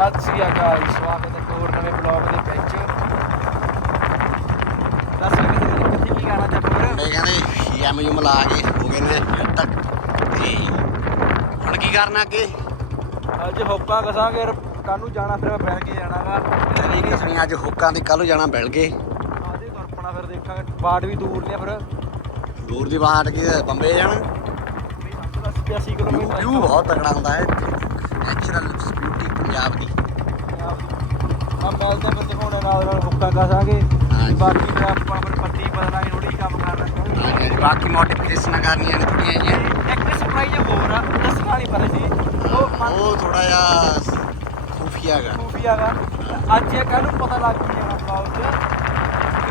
ਸਤਿ ਸ੍ਰੀ ਅਕਾਲ ਸਵਾਗਤ ਹੈ ਹੋਰ ਨਵੇਂ ਬਲੌਗ ਦੇ ਵਿੱਚ। ਦੱਸ ਕਿਤੇ ਕਿੱਥੇ ਕੀ ਗਾਣਾ ਚੱਪਰ ਮੁੰਡੇ ਕਹਿੰਦੇ ਯਮ ਯਮ ਲਾ ਕੇ ਹੋ ਗਏ ਨੇ ਤੱਕ। ਤੇ ਹੁਣ ਕੀ ਕਰਨਾ ਅੱਗੇ? ਅੱਜ ਹੋਪਾ ਕਸਾਂਗੇ ਕੱਲ ਨੂੰ ਜਾਣਾ ਫਿਰ ਬਹਿ ਕੇ ਜਾਣਾਗਾ ਨਹੀਂ ਕਸਣੀਆਂ ਅੱਜ ਹੁੱਕਾਂ ਦੀ ਕੱਲ ਨੂੰ ਜਾਣਾ ਮਿਲ ਗਏ ਆਦੇ ਤੁਰਪਣਾ ਫਿਰ ਦੇਖਾਂਗੇ ਬਾੜ ਵੀ ਦੂਰ ਨੇ ਫਿਰ। ਦੂਰ ਦੀ ਬਾਹਰ ਕੀ ਬੰਬੇ ਜਾਣਾ? 80 ਕਿਲੋਮੀਟਰ ਬਹੁਤ ਤਕੜਾ ਹੁੰਦਾ ਹੈ। ਨੈਚੁਰਲ ਬਿਊਟੀ ਪੰਜਾਬ ਦੀ। ਆ ਮਿਲਦੇ ਫਿਰ ਦਿਖਾਉਣੇ ਨਾਲ ਨਾਲ ਹੁੱਕਾ ਹਾਂਜੀ। ਬਾਕੀ ਫਿਰ ਆਪਾਂ ਫਿਰ ਪੱਤੀ ਬਦਲਾਂਗੇ ਥੋੜੀ ਕੰਮ ਕਰਨਾ ਹਾਂਜੀ ਬਾਕੀ ਮੋਟੀਵੇਸ਼ਨ ਕਰਨੀਆਂ ਨੇ ਥੋੜੀਆਂ ਜਿਹੀਆਂ। ਇੱਕ ਸਰਪ੍ਰਾਈਜ਼ ਹੋਰ ਆ ਦੱਸਣਾ ਨਹੀਂ ਪਰ ਸੀ ਉਹ ਮਨ ਉਹ ਥੋੜਾ ਜਿਹਾ ਖੂਫੀਆ ਹੈਗਾ। ਅੱਜ ਇਹ ਕੱਲ ਨੂੰ ਪਤਾ ਲੱਗ ਗਿਆ ਬਲੌਗ 'ਚ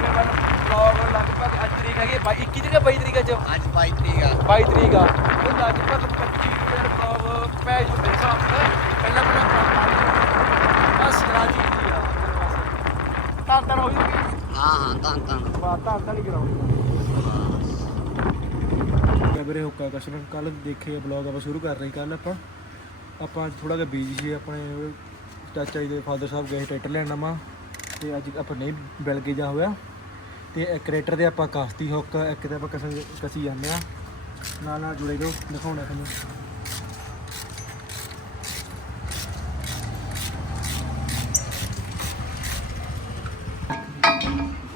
ਮਨ ਬਲੌਗ ਲਗਭਗ ਅੱਜ ਤਰੀਕ ਹੈਗੀ 22 21 ਤਰੀਕ ਹੈ 22 ਤਰੀਕ ਚ ਅੱਜ? 22 ਤਰੀਕ ਆ। 22 ਤਰੀਕ ਆ। ਇਹ ਲਗਭਗ 25 ਦਿਨ ਬਲੌਗ ਪੈ ਜੂ ਮੇਰੇ ਹਿਸਾਬ ਨਾਲ ਪਹਿਲਾਂ ਪਹਿਲਾਂ ਬਸ ਰਾਜੀ ਜੀ ਆ ਤਾਂ ਤਾਂ ਹੋਈ ਹਾਂ ਹਾਂ ਤਾਂ ਤਾਂ ਬਾਤ ਤਾਂ ਤਾਂ ਨਹੀਂ ਹੁੱਕਾ ਕਸਟਮਰ ਕੱਲ ਦੇਖੇ ਬਲੌਗ ਆਪਾਂ ਸ਼ੁਰੂ ਕਰ ਰਹੇ ਕੱਲ ਆਪਾਂ। ਆਪਾਂ ਅੱਜ ਥੋੜਾ ਜਿਹਾ ਬੀਜੀ ਸੀ ਆਪਣੇ ਚਾਚਾ ਜੀ ਦੇ ਫਾਦਰ ਸਾਹਿਬ ਗਏ ਟਰੈਕਟਰ ਲੈਣ ਨਵਾਂ ਤੇ ਅੱਜ ਆਪਾਂ ਨਹੀਂ ਬਿਲ ਕੇ ਜਾ ਹੋਇਆ। ਤੇ ਇੱਕ ਰੇਟਰ ਦੇ ਆਪਾਂ ਕਾਸਤੀ ਹੁੱਕ ਇੱਕ ਤੇ ਆਪਾਂ ਕਸੀ ਕਸੀ ਜਾਂਦੇ ਆ ਨਾਲ ਨਾਲ ਜੁੜੇ ਰਹੋ ਦਿਖਾਉਣਾ ਤੁਹਾਨੂੰ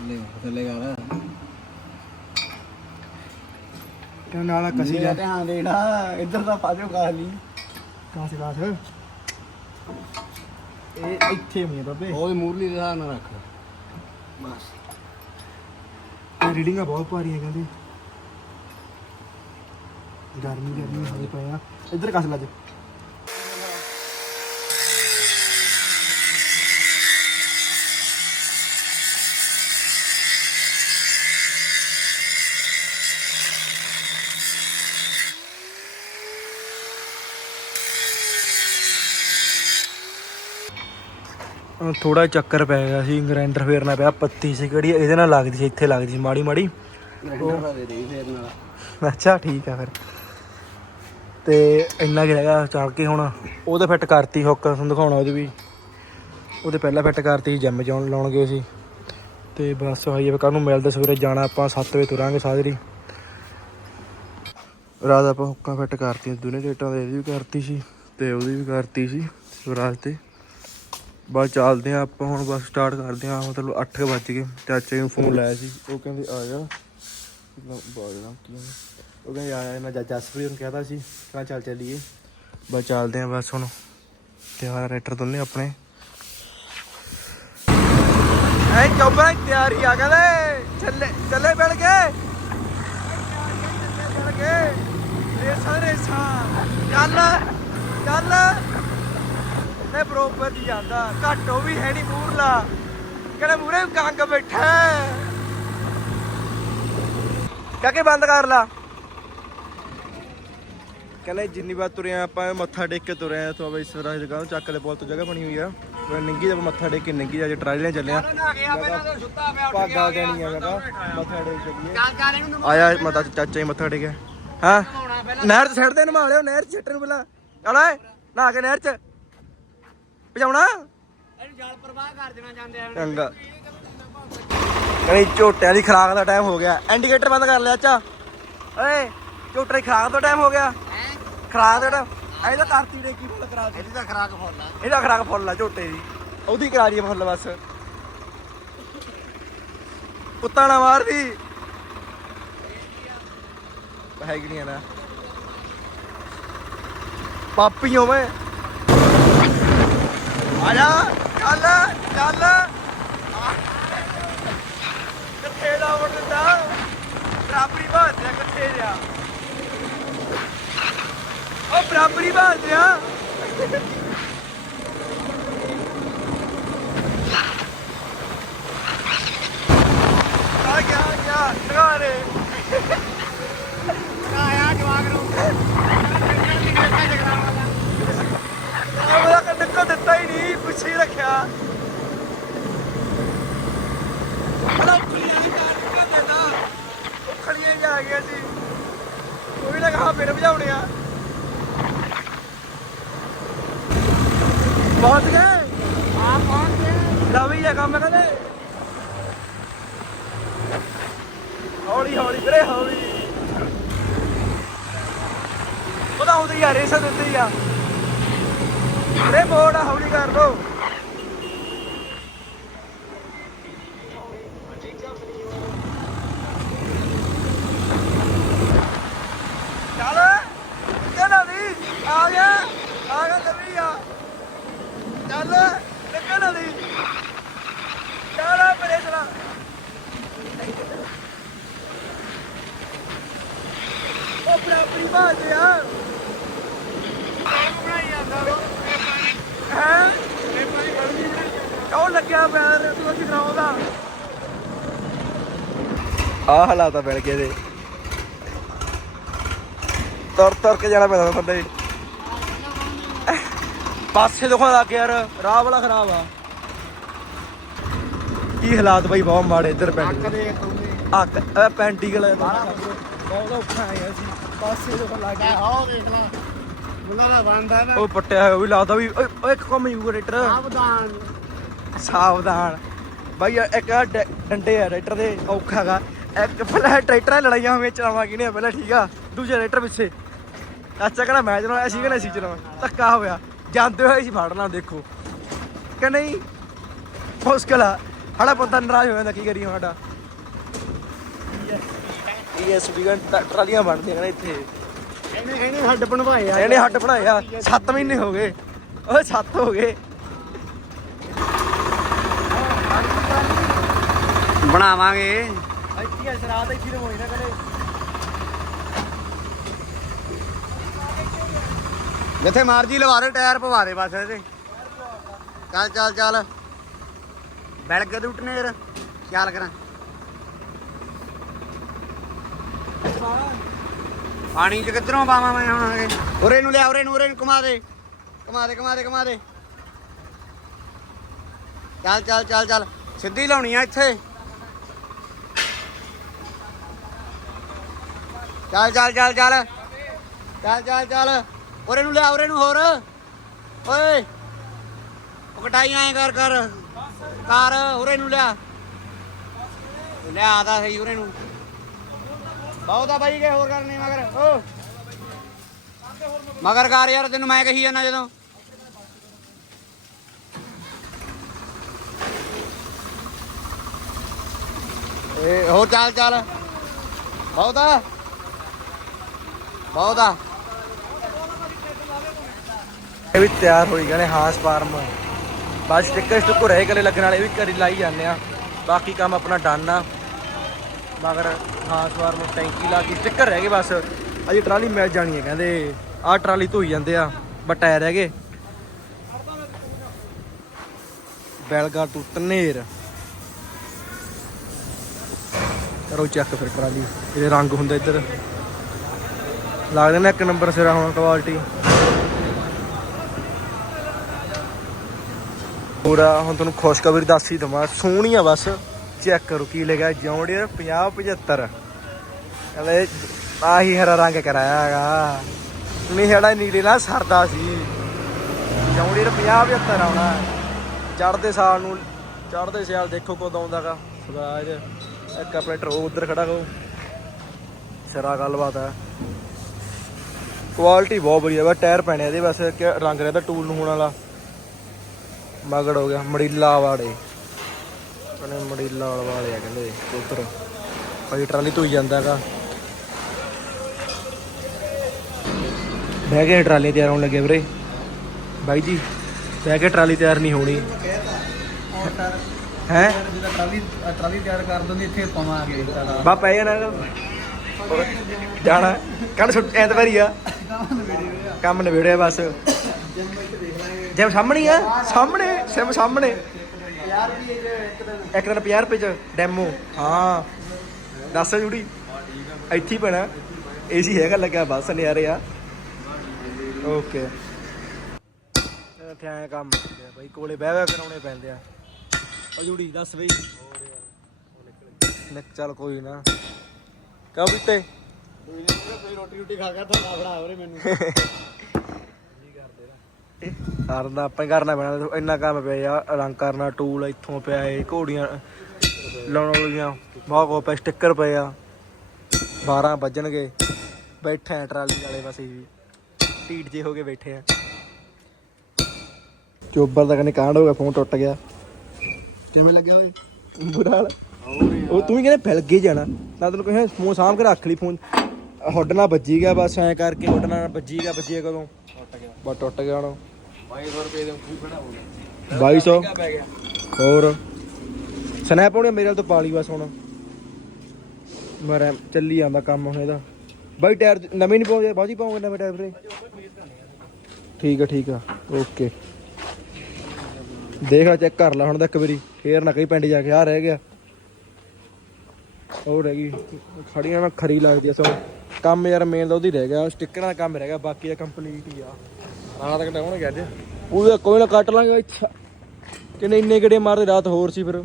ਲੈ ਥੱਲੇ ਗਾਣਾ ਤੇ ਨਾਲ ਕਸੀ ਜਾ? ਧਿਆਨ ਦੇਣਾ ਇੱਧਰ ਦਾ ਪਾਜੋ ਗਾ ਲਈ ਕਾਸੇ ਕਾਸ ਇਹ ਇੱਥੇ ਮੀ ਬਾਬੇ। ਉਹ ਮੂਰਲੀ ਦੇ ਨਾਲ ਰੱਖ। ਬਸ। ਇਹ ਰੀਡਿੰਗਾਂ ਬਹੁਤ ਭਾਰੀਆਂ ਕਹਿੰਦੇ। ਗਰਮੀ ਗਰਮੀ ਹੋਈ ਪਿਆ ਇੱਧਰ ਕੱਸ ਲੱਜ ਥੋੜਾ ਚੱਕਰ ਪੈ ਗਿਆ ਸੀ ਗ੍ਰਾਈਂਡਰ ਫੇਰਨਾ ਪਿਆ, ਪੱਤੀ ਸੀ ਕਿਹੜੀ, ਇਹਦੇ ਨਾਲ ਲੱਗਦੀ ਸੀ, ਇੱਥੇ ਲੱਗਦੀ ਸੀ, ਮਾੜੀ ਮਾੜੀ। ਅੱਛਾ, ਠੀਕ ਆ ਫਿਰ। ਤੇ ਇੰਨਾ ਕਿ ਹੈਗਾ ਚੱਲ ਕੇ ਹੁਣ, ਉਹ ਤਾਂ ਫਿੱਟ ਕਰਤੀ ਹੁੱਕ ਤੁਹਾਨੂੰ ਦਿਖਾਉਣਾ ਉਹਦੀ ਵੀ। ਉਹਦੇ ਪਹਿਲਾਂ ਫਿੱਟ ਕਰਤੀ ਜਿੰਮ ਜਾਣ ਲਾਉਣ ਗਏ ਸੀ। ਤੇ ਬਸ ਆਈ ਕੱਲ ਨੂੰ ਮਿਲਦੇ ਸਵੇਰੇ, ਜਾਣਾ ਆਪਾਂ 7 ਵਜੇ ਤੁਰਾਂਗੇ ਸਾਜਰੀ। ਰਾਤ ਆਪਾਂ ਹੁੱਕਾਂ ਫਿੱਟ ਕਰਤੀਆਂ, ਦੋਨੇ ਜੇਟਾਂ ਦੇ ਇਹਦੀ ਵੀ ਕਰਤੀ ਸੀ, ਤੇ ਉਹਦੀ ਵੀ ਕਰਤੀ ਸੀ, ਸਵਰਾਜ ਤੇ। ਬਸ ਚੱਲਦੇ ਆ ਆਪਾਂ ਹੁਣ ਬਸ ਸਟਾਰਟ ਕਰਦੇ ਆ ਮਤਲਬ 8 ਵਜ ਗਏ ਚਾਚੇ ਨੂੰ ਫੋਨ ਲਾਇਆ ਸੀ ਉਹ ਕਹਿੰਦੇ ਆ ਜਾ। ਬਾਜਣਾ ਕੀ ਆ। ਉਹ ਕਹਿੰਦੇ ਆ ਜਾ ਮੈਂ ਜੱਜ ਜਸਪ੍ਰੀਤ ਨੂੰ ਕਹਿਤਾ ਸੀ ਕਹਿੰਦਾ ਚੱਲ ਚੱਲੀਏ। ਬਸ ਚੱਲਦੇ ਆ ਬਸ ਹੁਣ ਤਿਆਰ ਰੈਟਰ ਦੋਨੇ ਆਪਣੇ। ਐ ਚੌਬਾ ਤਿਆਰੀ ਆ ਕਹਿੰਦੇ। ਚੱਲੇ ਚੱਲੇ ਮਿਲ ਗਏ। ਮਿਲ ਗਏ ਰੇਸਾਂ ਰੇਸਾਂ। ਚੱਲ ਚੱਲ। ਤੇ ਬਰੋਬਰ ਦੀ ਜਾਂਦਾ ਘੱਟ ਉਹ ਵੀ ਹੈ ਨਹੀਂ ਮੂਰਲਾ ਕਿਹੜੇ ਮੂਰੇ ਕੰਗ ਬੈਠਾ। ਕਾਕੇ ਬੰਦ ਕਰ ਲਾ। ਕਹਿੰਦੇ ਜਿੰਨੀ ਵਾਰ ਤੁਰੇ ਆ ਆਪਾਂ ਮੱਥਾ ਟੇਕ ਕੇ ਤੁਰੇ ਆ ਤੋਂ ਬਈ ਸਵਰਾਜ ਦੀ ਗਾਂ ਚੱਕ ਦੇ ਪੁੱਲ ਤੋਂ ਜਗ੍ਹਾ ਬਣੀ ਹੋਈ ਆ। ਉਹ ਨਿੰਗੀ ਜਦ ਮੱਥਾ ਟੇਕ ਕੇ ਨਿੰਗੀ ਜਾ ਜੇ ਟਰਾਲੀ ਨਾਲ ਚੱਲਿਆ ਪਾਗਾ ਦੇਣੀ ਆ ਕਹਿੰਦਾ ਮੱਥਾ ਟੇਕ ਚੱਲੀਏ। ਆਇਆ ਮਾਤਾ ਚਾਚਾ ਹੀ ਮੱਥਾ ਟੇਕਿਆ ਹਾਂ? ਨਹਿਰ ਚ ਛੱਡ ਦੇ ਨਮਾ ਲਿਓ ਨਹਿਰ ਚ ਛੱਟਣ ਨੂੰ ਪਹਿਲਾਂ। ਚਲਾ ਨਹਾ ਕੇ ਨਹਿਰ ਚ। ਭਜਾਉਣਾ? ਇਹਨੂੰ ਜਲ ਪ੍ਰਵਾਹ ਕਰ ਦੇਣਾ ਜਾਂਦੇ ਆ। ਚੰਗਾ। ਕਹਿੰਦੀ ਝੋਟਿਆਂ ਦੀ ਖਰਾਕ ਦਾ ਟਾਈਮ ਹੋ ਗਿਆ। ਇੰਡੀਕੇਟਰ ਬੰਦ ਕਰ ਲਿਆ ਚਾ ਓਏ ਝੋਟੇ ਦੀ ਖਰਾਕ ਦਾ ਟਾਈਮ ਹੋ ਗਿਆ। ਖਰਾਕ ਦਾ ਟਾਈਮ ਇਹਦਾ ਕਰਤੀ ਨੇ ਕੀ ਫੁੱਲ ਕਰਾ ਦੀ ਇਹਦੀ ਤਾਂ ਖਰਾਕ ਫੁੱਲ ਆ। ਇਹਦਾ ਖਰਾਕ ਫੁੱਲ ਆ ਝੋਟੇ ਦੀ। ਉਹਦੀ ਕਰਾ ਦੀ ਫੁੱਲ ਬਸ। ਕੁੱਤਾ ਨਾ ਮਾਰਦੀ। ਹੈਗੀ ਨਹੀਂ ਆ ਨਾ? ਪਾਪੀਓ ਮੈਂ ਆ ਜਾ ਚੱਲ ਚੱਲ ਕਿੱਥੇ ਦਾ ਵੜਦਾ ਬਰਾਬਰੀ ਬਾਤ ਹੈ ਕਿੱਥੇ ਜਾ ਉਹ ਬਰਾਬਰੀ ਬਾਤ ਆ ਆ ਗਿਆ ਆ ਗਿਆ ਨਗਾਰੇ ਆਇਆ ਜਵਾਗ ਨੂੰ ਉਹਦਾ ਕੰਨ ਕੋ ਦਿੱਤਾ ਹੀ ਨਹੀਂ ਪੁੱਛ ਹੀ ਰੱਖਿਆ ਬੜਾ ਖਲੀਆਂ ਹੀ ਕਰ ਦੇਦਾ ਖਲੀਆਂ ਜਾ ਗਿਆ ਸੀ ਉਹ ਵੀ ਲਗਾ ਫਿਰ ਭਜਾਉਣੇ ਆ ਪਹੁੰਚ ਗਏ ਲਵੀ ਆ ਕੰਮ ਕਹਿੰਦੇ ਹੌਲੀ ਹੌਲੀ ਵੀਰੇ ਹੌਲੀ ਉਹਦਾ ਹੁੰਦੀ ਆ ਰੇਸ ਦਿੰਦੀ ਆ ਵੀਰੇ ਮੋੜ ਆ, ਹੌਲੀ ਕਰ ਲੋ ਚੱਲ ਕਿਹਨਾਂ ਦੀ ਆ ਗਿਆ ਆ ਗਿਆ ਲਵੀ ਆ ਚੱਲ ਨਿਕਲ ਦੀ ਚੱਲ ਆ ਪਰੇ ਚਲਾ ਉਹ ਬਰਾਬਰੀ ਬਾਤ ਯਾਰ ਹੈ ਕੌਣ ਲੱਗਿਆ ਪਿਆ ਤੂੰ ਕੀ ਕਰਾਉਂਦਾ ਆ ਹਾਲਾਤ ਆ ਮਿਲ ਗਏ ਦੇ ਤੁਰ ਤੁਰ ਕੇ ਜਾਣਾ ਪੈਂਦਾ ਬੰਦੇ ਪਾਸੇ ਦੁਖਣ ਲੱਗ ਗਿਆ ਯਾਰ ਰਾਹ ਵਾਲਾ ਖਰਾਬ ਆ। ਕੀ ਹਾਲਾਤ ਬਈ ਬਹੁਤ ਮਾੜੇ ਇੱਧਰ ਪਿੰਡ ਦੇ ਅੱਕ ਇਹ ਪੈਂਟੀਕਲ ਬਹੁਤ ਔਖਾ ਆਇਆ ਸੀ। ਪਾਸੇ ਦੁਖਣ ਲੱਗ ਗਿਆ। ਆਹ ਦੇਖ ਲੈ। ਉਹਨਾਂ ਦਾ ਬੰਦਾ ਨਾ। ਉਹ ਪੱਟਿਆ ਹੋਇਆ ਉਹ ਵੀ ਲੱਗਦਾ ਵੀ। ਓਏ ਇੱਕ ਕੰਮ ਯੂ ਰੇਟਰ। ਸਾਵਧਾਨ। ਸਾਵਧਾਨ। ਬਾਈ ਇੱਕ ਆਹ ਡੰਡੇ ਆ ਰਾਈਟਰ ਦੇ ਔਖਾ ਹੈਗਾ ਇੱਕ ਪਹਿਲਾਂ ਟਰੈਕਟਰਾਂ ਲੜਾਈਆਂ ਵਿੱਚ ਚਲਾਵਾਂ ਕਿਨੇ ਪਹਿਲਾਂ ਠੀਕ ਆ? ਦੂਜੇ ਰਾਈਟਰ ਪਿੱਛੇ। ਅੱਛਾ ਕਹਿੰਦਾ ਮੈਂ ਚਲਾਉਣਾ ਅਸੀਂ ਕਹਿੰਦਾ ਅਸੀਂ ਚਲਾਉਣਾ? ਧੱਕਾ ਹੋਇਆ ਜਾਂਦੇ ਹੋਏ ਸੀ ਫੜਨਾ ਦੇਖੋ। ਕਿ ਨਹੀਂ? ਮੁਸ਼ਕਲ ਆ। ਸਾਡਾ ਬੰਦਾ ਨਾਰਾਜ਼ ਹੋ ਜਾਂਦਾ ਕੀ ਕਰੀਏ ਸਾਡਾ? ਇਹ ਸਪੀਕਰ ਟਰਾਲੀਆਂ ਬਣਦੀਆਂ ਨੇ ਇੱਥੇ। ਇਹਨੇ ਇਹਨੇ ਹੱਡ ਬਣਵਾਏ ਆ। ਇਹਨੇ ਹੱਟ ਬਣਾਏ ਆ। 7 ਮਹੀਨੇ ਹੋ ਗਏ। ਓਏ 7 ਹੋ ਗਏ। ਬਣਾਵਾਂਗੇ। ਇੱਥੇ ਸਰਾਤ ਇੱਥੇ ਤੇ ਹੋਈ ਨਾ ਕਦੇ। ਜਿੱਥੇ ਮਰਜ਼ੀ ਲਵਾ ਦੇ ਟਾਇਰ ਪਵਾ ਦੇ ਬਸ ਇਹਦੇ। ਚੱਲ ਚੱਲ ਚੱਲ। ਬੈਲਗ ਦੇ ਉਟਨੇਰ ਚੱਲ ਕਰਾਂ। ਪਾਣੀ ਚ ਕਿੱਧਰੋਂ ਪਾਵਾਂ ਮੈਂ ਹੁਣ ਆਗੇ ਉਰੇ ਨੂੰ ਲਿਆ, ਉਰੇ ਨੂੰ ਉਰੇ ਨੂੰ ਕਮਾ ਦੇ। ਘੁਮਾ ਦੇ ਘੁਮਾ ਦੇ ਘੁਮਾ ਦੇ। ਚੱਲ ਚੱਲ ਚੱਲ ਚੱਲ। ਸਿੱਧੀ ਲਾਉਣੀ ਆ ਇੱਥੇ। ਚੱਲ ਚੱਲ ਚੱਲ ਚੱਲ। ਚੱਲ ਚੱਲ ਚੱਲ। ਉਰੇ ਨੂੰ ਲਿਆ, ਉਰੇ ਨੂੰ ਹੋਰ। ਓਏ। ਉਹ ਕਟਾਈ ਐਂ ਕਰ ਕਰ। ਕਰ, ਉਰੇ ਨੂੰ ਲਿਆ। ਲਿਆ ਦਾ ਸਹੀ ਉਰੇ ਨੂੰ। ਬਹੁਤ ਬਾਈ ਕੇ ਹੋਰ ਕਰਨੀ ਮਗਰ, ਓ। ਮਗਰ ਕਰ ਯਾਰ, ਤੈਨੂੰ ਮੈਂ ਕਹੀ ਜਾਂਦਾ ਜਦੋਂ। ਏ, ਹੋਰ ਚੱਲ ਚੱਲ। ਬਹੁਤਾ ਬਹੁਤ ਆ। ਇਹ ਵੀ ਤਿਆਰ ਹੋਈ ਗਏ ਹਾਸ ਫਾਰਮ। ਬਸ ਸਟicker ਸਟੁੱਕਰ ਰਹਿ ਗਲੇ ਲੱਗਣ ਵਾਲੇ ਵੀ ਘਰੀ ਲਾਈ ਜਾਂਦੇ ਆ। ਬਾਕੀ ਕੰਮ ਆਪਣਾ ਡਨ ਆ। ਮਗਰ ਹਾਸ ਫਾਰਮ ਟੈਂਕੀ ਲਾ ਕੇ ਸਟicker ਰਹਿ ਗਏ ਬਸ। ਅਜੇ ਟਰਾਲੀ ਮਿਲ ਜਾਣੀ ਹੈ ਕਹਿੰਦੇ। ਆਹ ਟਰਾਲੀ ਧੋਈ ਜਾਂਦੇ ਆ ਬਟ ਰਹਿ ਗਏ। ਬੈਲਗਾ ਟੂ ਤਨੇਰ। ਕਰੋ ਚੈੱਕ ਫਿਰ ਟਰਾਲੀ, ਇਹਦੇ ਰੰਗ ਹੁੰਦਾ ਇੱਧਰ। ਲੱਗਦੇ ਨੇ ਇੱਕ ਨੰਬਰ ਸਿਰਾ ਹੁਣ ਕੁਆਲਿਟੀ ਪੂਰਾ ਹੁਣ ਤੁਹਾਨੂੰ ਖੁਸ਼ਖਬਰੀ ਦੱਸ ਹੀ ਦਵਾਂ ਸੋਹਣੀ ਆ ਬਸ। ਚੈੱਕ ਕਰੋ ਕੀ ਲਿਖਿਆ, ਜੌਂਡੀਅਰ 50 75 ਹਲੇ ਆਹੀ ਹਰਾ ਰੰਗ ਕਰਾਇਆ ਹੈਗਾ। ਨਹੀਂ ਸਾਡਾ ਨੀਲੇ ਨਾਲ ਸਰਦਾ ਸੀ। ਜੌਂਡੀਅਰ 50 75 ਆਉਣਾ। ਚੜਦੇ ਸਾਲ ਨੂੰ ਚੜਦੇ ਸਿਆਲ ਦੇਖੋ ਕਦੋਂ ਆਉਂਦਾਗਾ ਸਵਰਾਜ ਇੱਕ ਆਪਣੇ ਟਰੋ ਉਧਰ ਖੜਾ ਹੋ ਸਿਰਾ ਗੱਲਬਾਤ ਹੈ। ਕੁਆਲਿਟੀ ਬਹੁਤ ਵਧੀਆ ਵਾ ਟਾਇਰ ਪੈਣੇ ਇਹਦੇ ਬਸ ਰੰਗ ਰਹਿੰਦਾ ਟੂਲ ਨੂੰ ਹੋਣ ਵਾਲਾ। ਮਗੜ ਹੋ ਗਿਆ ਮੜੀਲਾ ਵਾਲੇ। ਕਹਿੰਦੇ ਮੜੀਲਾ ਵਾਲੇ ਆ ਕਹਿੰਦੇ ਉਧਰ ਭਾਈ ਟਰਾਲੀ ਧੋਈ ਜਾਂਦਾ ਹੈਗਾ। ਬਹਿ ਕੇ ਟਰਾਲੀ ਤਿਆਰ ਹੋਣ ਲੱਗੇ ਵੀਰੇ। ਬਾਈ ਜੀ ਬਹਿ ਕੇ ਟਰਾਲੀ ਤਿਆਰ ਨਹੀਂ ਹੋਣੀ। ਹੈ? ਟਰਾਲੀ ਤਿਆਰ ਕਰ ਦਿੰਦੀ ਇੱਥੇ ਪਾਵਾਂਗੇ ਬਾ ਪੈ ਜਾਣਾ ਜਾਣਾ। ਕੱਲ ਛੁੱਟ ਐਤਵਾਰੀ ਆ। ਕੰਮ ਨਵੇੜਿਆ ਬਸ। ਜਿਮ ਸਾਹਮਣੇ ਆ। ਸਾਹਮਣੇ, ਸਿਮ ਸਾਹਮਣੇ। ਇੱਕ ਦਿਨ 50 ਰੁਪਏ ਚ ਡੈਮੋ। ਹਾਂ। ਦੱਸ ਜੁੜੀ। ਇੱਥੇ ਪੈਣਾ। ਏਸੀ ਹੈਗਾ ਲੱਗਿਆ, ਬਸ ਨਿਆਰੇ ਆ। ਓਕੇ। ਇੱਥੇ ਆਏ ਕੰਮ। ਬਾਈ ਕੋਲੇ ਬਹਿ ਬਹਿ ਕਰਾਉਣੇ ਪੈਂਦੇ ਆ। ਉਹ ਜੁੜੀ, ਦੱਸ ਬਈ। ਨਿਕ ਚੱਲ ਕੋਈ ਨਾ। ਕਾ ਬੀਤੇ ਕੋਈ ਰੋਟੀ ਰੋਟੀ ਖਾ ਕੇ ਤਾਂ। ਫੜਾ ਹੋਰੇ ਮੈਨੂੰ ਕਰਨਾ ਆਪਾਂ ਹੀ ਕਰਨਾ ਪੈਣਾ ਇੰਨਾ ਕੰਮ ਪਿਆ ਆ ਰੰਗ ਕਰਨਾ ਟੂਲ ਇੱਥੋਂ ਪਿਆ ਏ ਘੋੜੀਆਂ ਲਾਉਣ ਵਾਲੀਆਂ ਬਹੁਤ ਕੋ ਸਟicker ਪਏ ਆ। 12 ਵੱਜਣਗੇ ਬੈਠੇ ਆ ਟਰਾਲੀ ਵਾਲੇ ਪਾਸੇ ਵੀ ਟੀਟ ਜੇ ਹੋ ਕੇ ਬੈਠੇ ਆ। ਚੋਬਰ ਦਾ ਕਹਿੰਦੇ ਕਾਂਡ ਹੋ ਗਿਆ ਫੋਨ ਟੁੱਟ ਗਿਆ। ਕਿਵੇਂ ਲੱਗਿਆ ਓਏ? ਬੁਰਾ ਹਾਲ। ਉਹ ਤੂੰ ਹੀ ਕਹਿੰਦੇ ਫਿਲ ਗਏ ਜਾਣਾ। ਨਾ ਤੈਨੂੰ ਕਹੇ ਫੋਨ ਸਾਂਭ ਕੇ ਰੱਖ ਲਈ ਫੋਨ। ਹੁੱਡ ਨਾਲ ਵੱਜੀ ਗਿਆ ਬਸ, ਐ ਕਰਕੇ ਹੁੱਡ ਨਾਲ ਵੱਜੀ ਗਿਆ ਵੱਜੀ ਗਿਆ ਕਦੋਂ? ਟੁੱਟ ਗਿਆ ਬਸ ਟੁੱਟ ਗਿਆ ਹੁਣ। 2200 ਰੁਪਏ ਦੇ ਖੂ ਖੜਾ ਹੋ ਗਿਆ। 2200 ਹੋਰ? ਸਨੈਪ ਉਹਨੇ ਮੇਰੇ ਨਾਲ ਤੋਂ ਪਾਲੀ ਬਸ ਹੁਣ। ਮਰੇ ਚੱਲੀ ਜਾਂਦਾ ਕੰਮ ਹੁਣ ਇਹਦਾ। ਬਾਈ ਟਾਇਰ ਨਵੇਂ ਨਹੀਂ ਪਾਉਂਦੇ ਬਾਜੀ ਪਾਉਂਗੇ ਨਵੇਂ ਟਾਇਰ ਵੀਰੇ ਠੀਕ ਆ ਠੀਕ ਆ। ਓਕੇ। ਦੇਖ ਆ, ਚੈੱਕ ਕਰ ਲੈ ਹੁਣ ਤਾਂ ਇੱਕ ਵਾਰੀ। ਫੇਰ ਨਾ ਕਈ ਪਿੰਡ ਜਾ ਕੇ ਆ ਰਹਿ ਗਿਆ। ਉਹ ਰਹਿ ਗਈ ਖੜੀਆਂ ਮੈਂ ਖਰੀ ਲੱਗਦੀ ਐ ਸੋ ਕੰਮ ਯਾਰ ਮੇਨ ਦਾ ਉਹਦੀ ਰਹਿ ਗਿਆ ਸਟickਰਾਂ ਦਾ ਕੰਮ ਰਹਿ ਗਿਆ ਬਾਕੀ ਦਾ ਕੰਪਲੀਟ ਹੀ ਆ। ਰਾਤ ਤੱਕ ਹੋਣਗੇ ਅੱਜ। ਉਹਦਾ ਕੋਈ ਨਾ ਕੱਟ ਲਾਂਗੇ ਇੱਥੇ ਕਿੰਨੇ ਇੰਨੇ ਗੜੇ ਮਾਰਦੇ ਰਾਤ ਹੋਰ ਸੀ ਫਿਰ।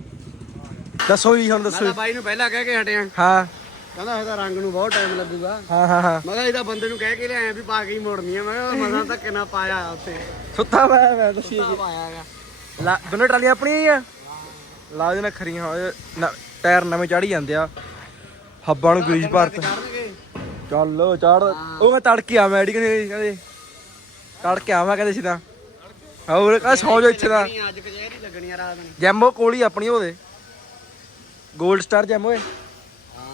ਦੱਸੋ ਜੀ ਹੁਣ ਦੱਸੋ ਤਾਂ ਬਾਈ ਨੂੰ ਪਹਿਲਾਂ ਕਹਿ ਕੇ ਹਟਿਆ। ਹਾਂ। ਕਹਿੰਦਾ ਇਹਦਾ ਰੰਗ ਨੂੰ ਬਹੁਤ ਟਾਈਮ ਲੱਗੂਗਾ। ਹਾਂ ਹਾਂ ਹਾਂ। ਮੈਂ ਕਿਹਾ ਇਹਦਾ ਬੰਦੇ ਨੂੰ ਕਹਿ ਕੇ ਲਿਆਇਆ ਵੀ ਪਾ ਕੇ ਹੀ ਮੋੜਨੀ ਆ। ਮੈਂ ਕਿਹਾ ਮਜ਼ਾ ਤਾਂ ਕਿੰਨਾ ਪਾਇਆ ਉੱਥੇ। ਸੁੱਤਾ ਮੈਂ ਮੈਂ ਦੱਸੀ ਤਾਂ ਪਾਇਆ ਹੈਗਾ। ਲਾ ਦੋਨੋਂ ਟਰਾਲੀਆਂ ਆਪਣੀਆਂ ਹੀ ਆ? ਲਾ ਦੇਣਾ ਖਰੀਆਂ ਹੋਏ ਨ- ਟਾਇਰ ਨਵੇਂ ਚਾੜੀ ਜਾਂਦੇ ਆ। ਹੱਬਾਂ ਨੂੰ ਗਰੀਸ ਭਰਤ। ਚੱਲ ਚਾੜ ਉਹ ਮੈਂ ਤੜਕੇ ਆ ਮੈਂ ਐਡੀ ਕਹਿੰਦੇ। ਤੜਕੇ ਆਵਾਂ ਕਹਿੰਦੇ ਸੀ ਤਾਂ। ਹੋਰ ਕਾ ਸੌ ਜਾ ਇੱਥੇ ਦਾ ਅੱਜ ਕਚਹਿਰੀ ਲੱਗਣੀ ਆ ਰਾਤ ਨੂੰ ਜੈਮੋ ਕੋਲ ਹੀ ਆਪਣੀ ਉਹਦੇ। 골ਡ ਸਟਾਰ ਜੈਮੋ ਏ ਹਾਂ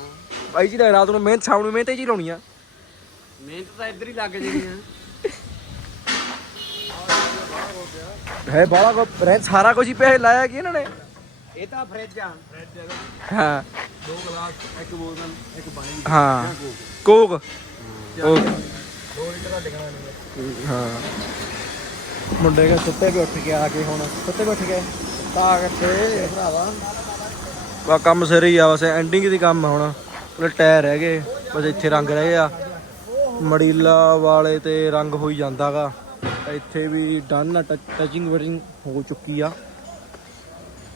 ਬਾਈ ਜੀ ਦਾ ਰਾਤ ਨੂੰ ਮਿਹਨਤ ਸ਼ਾਮ ਨੂੰ ਮਿਹਨਤ ਹੀ ਲਾਉਣੀ ਆ। ਮਿਹਨਤ ਤਾਂ ਇੱਧਰ ਹੀ ਲੱਗ ਜਣੀ ਆ। ਹੈ ਬਾਲਾ ਕੋ ਰਹਿ ਸਾਰਾ ਕੁਝ ਹੀ ਪੈਸੇ ਲਾਇਆ ਕੀ ਇਹਨਾਂ ਨੇ? ਇਹ ਤਾਂ ਫ੍ਰਿਜ ਆ। ਹਾਂ। ਦੋ ਗਲਾਸ ਇੱਕ ਬੋਤਲ ਇੱਕ ਪਾਣੀ। ਹਾਂ। ਕੋਕ। ਉਹ ਦੋ ਲੀਟਰ ਦਾ ਡਿਗਣਾ ਨਹੀਂ ਹਾਂ। ਮੁੰਡੇ ਕੇ ਸੁੱਤੇ ਵੀ ਉੱਠ ਕੇ ਆ ਕੇ ਹੁਣ। ਸੁੱਤੇ ਵੀ ਉੱਠ ਗਏ। ਤਾਂ ਕਿੱਥੇ ਭਰਾਵਾ। ਬਾ ਕੰਮ ਸਿਰ ਹੀ ਆ ਬਸ। ਐਂਡਿੰਗ ਦੀ ਕੰਮ ਆ ਹੁਣ। ਉਹਦੇ ਟਾਇਰ ਰਹਿ ਗਏ। ਬਸ ਇੱਥੇ ਰੰਗ ਰਹਿ ਗਿਆ ਮੜੀਲਾ ਵਾਲੇ ਤੇ ਰੰਗ ਹੋਈ ਜਾਂਦਾਗਾ। ਇੱਥੇ ਵੀ ਡਨ ਟਚਿੰਗ ਵਟਿੰਗ ਹੋ ਚੁੱਕੀ ਆ।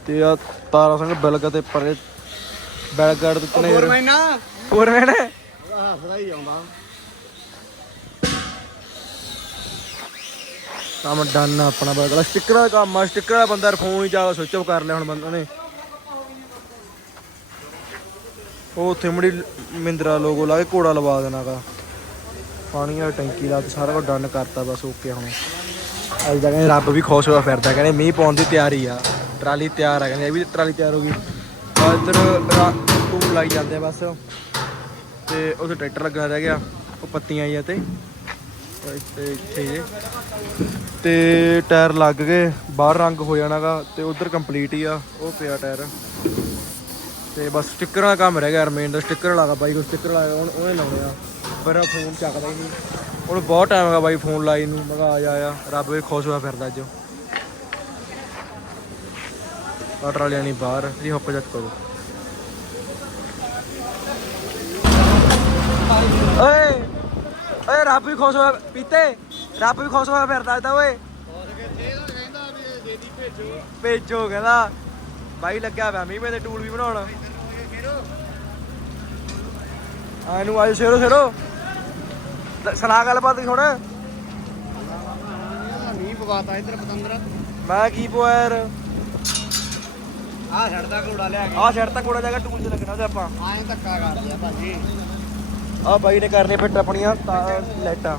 ਤੇ ਆ ਤਾਰਾ ਸਿੰਘ ਬਿਲਗ ਤੇ ਪਰੇ ਦੇ ਹੋਰ ਕਨੇ ਮੈਨਾ ਹੋਰ ਮੈਨੇ ਹੱਸਦਾ ਹੀ ਆਉਂਦਾ। ਕੰਮ ਡਨ ਆਪਣਾ ਬਗਲਾ ਸਟicker ਦਾ ਕੰਮ ਆ ਸਟicker ਦਾ ਬੰਦਾ ਫੋਨ ਹੀ ਜ਼ਿਆਦਾ ਸਵਿਚ ਆਫ ਕਰ ਲਿਆ ਹੁਣ ਬੰਦਾ ਨੇ। ਉਹ ਉੱਥੇ ਮੜੀ ਮਿੰਦਰਾ ਲੋਗੋ ਲਾ ਕੇ ਕੋੜਾ ਲਵਾ ਦੇਣਾਗਾ ਪਾਣੀ ਵਾਲੀ ਟੈਂਕੀ ਲਾ ਕੇ ਸਾਰਾ ਕੁਝ ਡਨ ਕਰਤਾ ਬਸ ਓਕੇ ਹੁਣ। ਅੱਜ ਦਾ ਕਹਿੰਦੇ ਰੱਬ ਵੀ ਖੁਸ਼ ਹੋਇਆ ਫਿਰਦਾ ਕਹਿੰਦੇ ਮੀਂਹ ਪਾਉਣ ਦੀ ਤਿਆਰੀ ਆ। ਟਰਾਲੀ ਤਿਆਰ ਆ, ਕਹਿੰਦੇ ਇਹ ਵੀ ਟਰਾਲੀ ਤਿਆਰ ਹੋ ਗਈ। ਆ ਇੱਧਰ ਟੂਲ ਲਾਈ ਜਾਂਦੇ ਆ ਬਸ। ਤੇ ਉੱਥੇ ਟਰੈਕਟਰ ਲੱਗਾ ਰਹਿ ਗਿਆ, ਉਹ ਪੱਤੀਆਂ ਆਈਆਂ ਤੇ। ਇੱਥੇ ਇੱਥੇ ਜੇ ਤੇ ਟਾਇਰ ਲੱਗ ਗਏ, ਬਾਹਰ ਰੰਗ ਹੋ ਜਾਣਾਗਾ, ਤੇ ਉਧਰ ਕੰਪਲੀਟ ਹੀ ਆ, ਉਹ ਪਿਆ ਟਾਇਰ। ਤੇ ਬਸ ਸਟicker ਦਾ ਕੰਮ ਰਹਿ ਗਿਆ ਯਾਰ ਮੇਨ ਦਾ ਸਟicker ਲਾਗਾ ਬਾਈ ਕੋ ਸਟicker ਲਾਇਆ ਉਹਨੇ ਉਹਨੇ ਲਾਉਣੇ ਆ। ਪਰ ਫੋਨ ਚੱਕਦਾ ਹੀ ਨਹੀਂ। ਉਹਨੂੰ ਬਹੁਤ ਟਾਈਮ ਹੈਗਾ ਬਾਈ ਫੋਨ ਲਾਈ ਨੂੰ ਮੈਂ ਕਿਹਾ ਆ ਜਾ ਆ ਰੱਬ ਵੀ ਖੁਸ਼ ਹੋਇਆ ਫਿਰਦਾ ਅੱਜ। ਆਟਰ ਵਾਲਿਆਂ ਨਹੀਂ ਬਾਹਰ ਜੀ ਹੁੱਕ ਜੱਟ ਕਰੋ। ਓਏ ਓਏ ਰੱਬ ਵੀ ਖੁਸ਼ ਹੋਇਆ ਪੀਤੇ ਰੱਬ ਵੀ ਖੁਸ਼ ਹੋਇਆ ਫਿਰਦਾ ਤਾਂ ਓਏ। ਭੇਜੋ ਕਹਿੰਦਾ। ਬਾਈ ਲੱਗਿਆ ਪਿਆ ਮੀਂਹ ਦੇ ਟੂਲ ਵੀ ਬਣਾਉਣ। ਆ ਇਹਨੂੰ ਆਇਓ ਸ਼ੇਰੋ ਸ਼ੇਰੋ ਸੁਣਾ ਗੱਲਬਾਤ ਹੁਣ ਮੀਂਹ ਪਵਾਤਾ ਇੱਧਰ ਪਤੰਦਰ। ਮੈਂ ਕੀ ਪੁਆਇਰ ਆਹ ਛੱਡਦਾ ਘੋੜਾ ਲਿਆ ਕੇ। ਆਹ ਸਾਈਡ ਤੱਕ ਕੋੜਾ ਜਗ੍ਹਾ ਟੂਲ ਤੇ ਲੱਗਣਾ ਤੇ ਆਪਾਂ। ਆਏ ਧੱਕਾ ਕਰ ਲਿਆ ਭਾਜੀ। ਆ ਬਾਈ ਨੇ ਕਰਨੇ ਫਿੱਟ ਆਪਣੀਆਂ ਤਾਂ ਲਾਈਟਾਂ।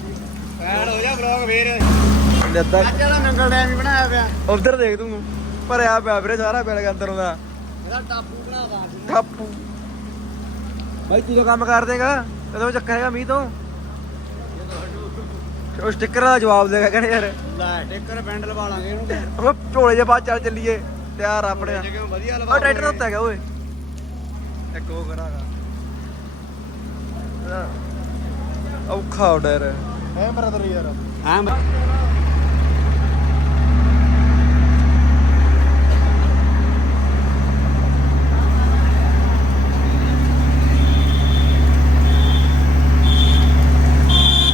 ਐਡ ਹੋ ਜਾ ਬਲੌਗ ਫੇਰ। ਲੱਦਾ ਅੱਜ ਦਾ ਨੰਗਲ ਡੈਮ ਹੀ ਬਣਾਇਆ ਪਿਆ। ਉਧਰ ਦੇਖ ਤੂੰ ਭਰਿਆ ਪਿਆ ਵੀਰੇ ਸਾਰਾ ਬਿਲ ਅੰਦਰੋਂ ਦਾ। ਇਹਦਾ ਟਾਪੂ ਬਣਾਦਾ ਠਾਪੂ ਬਾਈ ਤੂੰ ਤਾਂ ਕੰਮ ਕਰ ਦੇਗਾ ਕਦੋਂ ਚੱਕਰ ਹੈਗਾ ਮੀਂਹ ਤੋਂ? ਉਹ ਸਟicker ਦਾ ਜਵਾਬ ਦੇਗਾ ਕਹਿੰਦੇ ਯਾਰ। ਲੈ ਟੇਕਰ ਪੈਂਡ ਲਵਾ ਲਾਂਗੇ ਇਹਨੂੰ। ਉਹ ਝੋਲੇ ਜੇ ਬਾਅਦ ਚੱਲ ਚੱਲੀਏ। ਤਿਆਰ ਆ ਆਪਣੇ। ਜੇ ਵਧੀਆ ਉਹ ਟਰੈਕਟਰ ਉੱਤੇ ਹੈਗਾ ਓਏ। ਇੱਕ ਉਹ ਕਰਾਗਾ ਔਖਾ ਆਰਡਰ ਹੈ ਬਰਦਰ ਯਾਰ। ਹਾਂ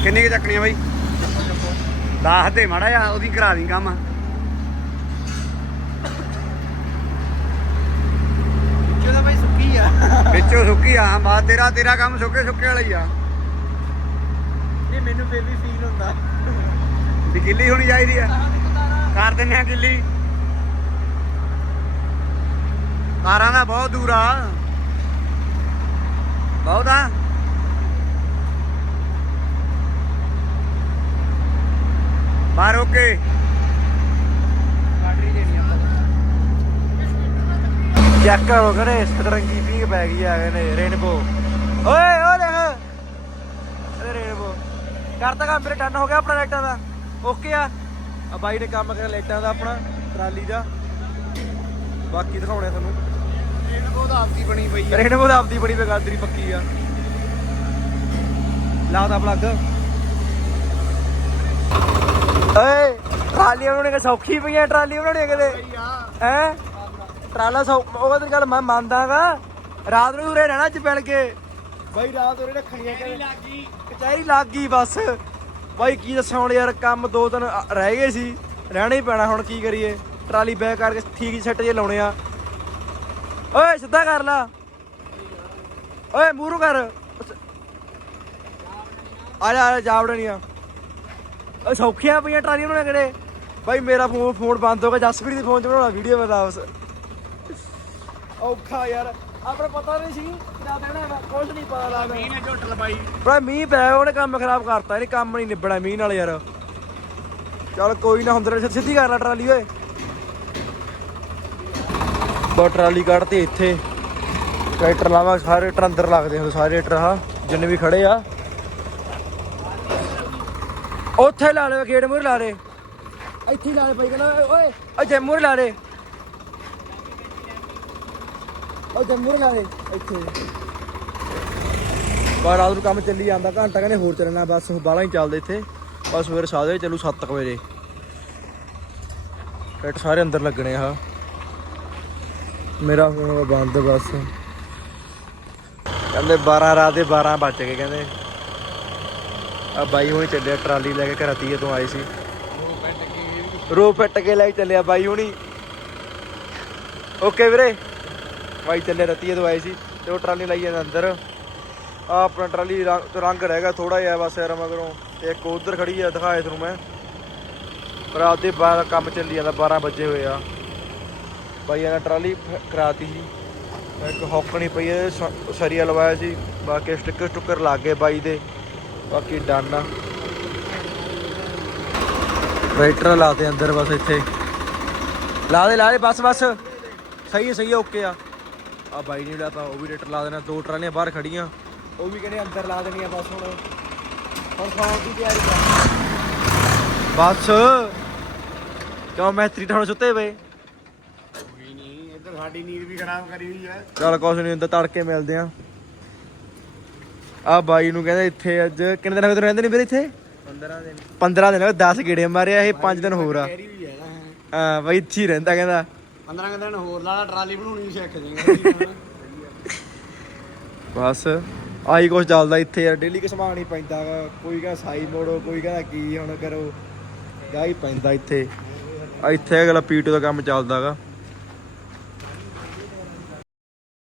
ਕਿੰਨੀ ਕੁ ਚੱਕਣੀ ਆ ਬਾਈ? ਦੱਸ ਦੇ ਮਾੜਾ ਜਿਹਾ ਉਹਦੀ ਕਰਾ ਦੀ ਕੰਮ ਜਿਹਦਾ ਬਾਈ ਸੁੱਕੀ ਆ ਵਿੱਚੋਂ ਸੁੱਕੀ ਆ ਮਾ ਤੇਰਾ ਤੇਰਾ ਕੰਮ ਸੁੱਕੇ ਸੁੱਕੇ ਵਾਲਾ ਹੀ ਆ। ਇਹ ਮੈਨੂੰ ਫੇਰ ਵੀ ਫੀਲ ਹੁੰਦਾ। ਵੀ ਗਿੱਲੀ ਹੋਣੀ ਚਾਹੀਦੀ ਆ। ਕਰ ਦਿੰਨੇ ਆ ਗਿੱਲੀ। ਕਾਰਾਂ ਦਾ ਬਹੁਤ ਦੂਰ ਆ। ਬਹੁਤ ਆ। ਬਾਹਰ ਓਕੇ ਚੈੱਕ ਕਰੋ ਕਰੇ ਸਤਰੰਗੀ। ਪੈ ਗਈ ਆ ਗਏ ਨੇ ਰੇਨਬੋ। ਓਏ ਓ ਦੇਖ। ਰੇਨਬੋ। ਕਰਤਾ ਕੰਮ ਮੇਰੇ ਟਨ ਹੋ ਗਿਆ ਆਪਣਾ ਲਾਈਟਾਂ ਦਾ। ਓਕੇ ਆ। ਆ ਬਾਈ ਨੇ ਕੰਮ ਕਰਿਆ ਲਾਈਟਾਂ ਦਾ ਆਪਣਾ ਟਰਾਲੀ ਦਾ। ਬਾਕੀ ਦਿਖਾਉਣੇ ਤੁਹਾਨੂੰ। ਰੇਨਬੋ ਦਾ ਆਪਦੀ ਬਣੀ ਪਈ ਰੇਨਬੋ ਦਾ ਆਪਦੀ ਬੜੀ ਬੇਗਾਦਰੀ ਪੱਕੀ ਆ। ਲਾਦਾ ਪਲੱਗ ਓਏ ਟਰਾਲੀਆਂ ਬਣਾਉਣੇ ਕਿ ਸੌਖੀ ਪਈਆਂ ਟਰਾਲੀਆਂ ਬਣਾਉਣੀਆਂ ਕਿਤੇ। ਹੈ? ਟਰਾਲਾ ਸੌ ਉਹ ਗੱਲ ਮੈਂ ਮੰਨਦਾਗਾ। ਰਾਤ ਨੂੰ ਉਰੇ ਰਹਿਣਾ ਚ ਪੈਣ ਕੇ। ਬਾਈ ਰਾਤ ਉਰੇ ਰੱਖਣੀਆਂ ਕਹਿੰਦੇ ਲੱਗੀ ਕਚਹਿਰੀ ਲੱਗ ਗਈ ਬਸ। ਬਾਈ ਕੀ ਦੱਸਾਂ ਹੁਣ ਯਾਰ ਕੰਮ ਦੋ ਦਿਨ ਰਹਿ ਗਏ ਸੀ। ਰਹਿਣਾ ਹੀ ਪੈਣਾ ਹੁਣ ਕੀ ਕਰੀਏ? ਟਰਾਲੀ ਬੈਕ ਕਰਕੇ ਠੀਕ ਸੈੱਟ ਜੇ ਲਾਉਣੇ ਆ। ਓਏ ਸਿੱਧਾ ਕਰ ਲਾ। ਓਏ ਮੂਰੂ ਕਰ। ਆ ਜਾ ਆ ਜਾ ਓਏ ਸੌਖੀਆਂ ਪਈਆਂ ਟਰਾਲੀਆਂ ਬਣਾਉਣੇ ਕਿਹੜੇ? ਬਾਈ ਮੇਰਾ ਫੋਨ ਫੋਨ ਬੰਦ ਹੋ ਗਿਆ। ਜਸਪ੍ਰੀਤ ਦੇ ਫੋਨ 'ਚ ਬਣਾਉਣਾ ਵੀਡੀਓ ਮੈਂ ਦੱਸ ਔਖਾ ਯਾਰ। ਆਪਣਾ ਪਤਾ ਨਹੀਂ ਸੀ ਕਿਆ ਦੇਣਾ ਵਾ ਕੁਝ ਨਹੀਂ ਪਤਾ ਲੱਗਦਾ। ਮੀਂਹ ਨੇ ਝੁੱਟ ਲਵਾਈ ਬੜਾ ਮੀਂਹ ਪਿਆ ਉਹਨੇ ਕੰਮ ਖਰਾਬ ਕਰਤਾ ਇਹਨੇ ਕੰਮ ਨਹੀਂ ਨਿਬੜਿਆ ਮੀਂਹ ਨਾਲ ਯਾਰ। ਚੱਲ ਕੋਈ ਨਾ ਹੁੰਦੇ ਸਿੱਧੀ ਕਰ ਲੈ ਟਰਾਲੀ ਓਏ। ਬਾ ਟਰਾਲੀ ਕੱਢਤੀ ਇੱਥੇ। ਟਰੈਕਟਰ ਲਾਵਾਂ ਸਾਰੇ ਅੰਦਰ ਲੱਗਦੇ ਹੁੰਦੇ ਸਾਰੇ ਟਰੈਕਟਰ ਆ ਜਿੰਨੇ ਵੀ ਖੜੇ ਆ। ਉੱਥੇ ਲਾ ਲੈ ਗੇਟ ਮੂਹਰੇ ਲਾ ਲੈ ਇੱਥੇ ਲਾ ਲੈ ਭਾਈ ਕਹਿੰਦਾ ਓਏ। ਇੱਥੇ ਮੂਹਰੇ ਲਾ ਲੈ ਉਹ ਜੰਮੂਰ ਲਾ ਇੱਥੇ। ਬਾਹਰ ਰਾਤ ਨੂੰ ਕੰਮ ਚੱਲੀ ਜਾਂਦਾ, ਘੰਟਾ ਕਹਿੰਦੇ ਹੋਰ ਚੱਲਣਾ, ਬਸ ਬਾਹਲਾ ਹੀ ਚੱਲਦੇ ਇੱਥੇ। ਬਸ ਸਵੇਰੇ ਸਾਦੇ ਚੱਲੂ 7 ਵਜੇ। ਟਰੈਕਟਰ ਸਾਰੇ ਅੰਦਰ ਲੱਗਣੇ ਆ। ਮੇਰਾ ਫੋਨ ਬੰਦ ਬਸ। ਕਹਿੰਦੇ 12 ਰਾਤ ਦੇ 12 ਵੱਜ ਗਏ ਕਹਿੰਦੇ। ਆ ਬਾਈ ਹੁਣੀ ਚੱਲਿਆ, ਟਰਾਲੀ ਲੈ ਕੇ ਘਰਤੀਏ ਤੋਂ ਆਏ ਸੀ। ਰੋ ਪਿੱਟ ਕੇ ਲੈ ਕੇ ਚੱਲਿਆ ਬਾਈ ਹੁਣੀ। ਓਕੇ ਵੀਰੇ। ਬਾਈ ਚੱਲੇ ਰਤੀਏ ਤੋਂ ਆਏ ਸੀ ਤੇ ਉਹ ਟਰਾਲੀ ਲਾਈ ਜਾਂਦਾ ਅੰਦਰ। ਆ ਆਪਣਾ ਟਰਾਲੀ ਰੰਗ ਰੰਗ ਰਹਿ ਗਿਆ ਥੋੜਾ ਜਿਹਾ ਬਸ ਯਾਰ ਮਗਰੋਂ। ਤੇ ਇੱਕ ਉਧਰ ਖੜੀ ਆ, ਦਿਖਾਏ ਤੁਹਾਨੂੰ ਮੈਂ। ਰਾਤ ਦੇ 12 ਕੰਮ ਚੱਲੀ ਜਾਂਦਾ 12 ਵਜੇ ਹੋਏ ਆ। ਬਾਈ ਇਹਨਾਂ ਟਰਾਲੀ ਕਰਾਤੀ ਸੀ। ਇੱਕ ਹੌਕਣੀ ਪਈ ਹੈ ਸਰੀਆ ਲਵਾਇਆ ਸੀ। ਬਾਕੀ ਸਟਿੱਕਰ ਸਟੁੱਕਰ ਲਾ ਗਏ ਬਾਈ ਦੇ। ਬਾਕੀ ਡਨ ਆ। ਟਰੈਕਟਰ ਲਾਤੇ ਅੰਦਰ ਬਸ ਇੱਥੇ। ਲਾ ਦੇ ਲਾ ਦੇ, ਬਸ ਬਸ। ਸਹੀ ਹੈ ਸਹੀ ਹੈ, ਓਕੇ ਆ। ਆ ਬਾਈ ਨੇ ਲਾਤਾ ਉਹ ਵੀ ਟਰੈਕਟਰ ਲਾ ਦੇਣਾ ਦੋ ਟਰਾਲੀਆਂ ਬਾਹਰ ਖੜੀਆਂ ਉਹ ਵੀ ਕਹਿੰਦੇ ਅੰਦਰ ਲਾ ਦੇਣੀਆਂ ਬਸ ਹੁਣ। ਹੁਣ ਸੌਣ ਦੀ ਤਿਆਰੀ ਕਰ। ਬਸ। ਕਿਉਂ ਮੈਸਤਰੀ ਤਾਂ ਹੁਣ ਸੁੱਤੇ ਪਏ? ਕੋਈ ਨਹੀਂ ਇੱਧਰ ਸਾਡੀ ਨੀਂਦ ਵੀ ਖਰਾਬ ਕਰੀ ਹੋਈ ਹੈ ਚੱਲ ਕੁਛ ਨਹੀਂ ਹੁੰਦਾ ਤੜਕੇ ਮਿਲਦੇ ਆ। ਆ ਬਾਈ ਨੂੰ ਕਹਿੰਦੇ ਇੱਥੇ ਅੱਜ ਕਿੰਨੇ ਦਿਨ ਹੋ ਗਏ ਤੈਨੂੰ ਰਹਿੰਦੇ ਨਹੀਂ ਵੀਰੇ ਇੱਥੇ? 15 ਦਿਨ। 15 ਦਿਨ ਹੋ ਗਏ 10 ਗੇੜੇ ਮਾਰਿਆ ਇਹ 5 ਦਿਨ ਹੋਰ ਆ। ਹਾਂ ਬਾਈ ਇੱਥੇ ਹੀ ਰਹਿੰਦਾ ਕਹਿੰਦਾ। 15 ਕੁ ਦਿਨ ਹੋਰ ਲਾ ਲਾ, ਟਰਾਲੀ ਬਣਾਉਣੀ ਸਿੱਖ ਜਾਏਗਾ। ਬਸ, ਆਹੀ ਕੁਛ ਚੱਲਦਾ ਇੱਥੇ ਯਾਰ ਡੇਲੀ ਕਿ ਸਮਾਨ ਹੀ ਪੈਂਦਾ ਗਾ। ਕੋਈ ਕਹਿੰਦਾ ਸਾਈ ਮੋੜੋ, ਕੋਈ ਕਹਿੰਦਾ ਕੀ ਹੁਣ ਕਰੋ। ਗਾਹੀ ਪੈਂਦਾ ਇੱਥੇ। ਆ ਇੱਥੇ ਅਗਲਾ ਪੀਟੋ ਦਾ ਕੰਮ ਚੱਲਦਾਗਾ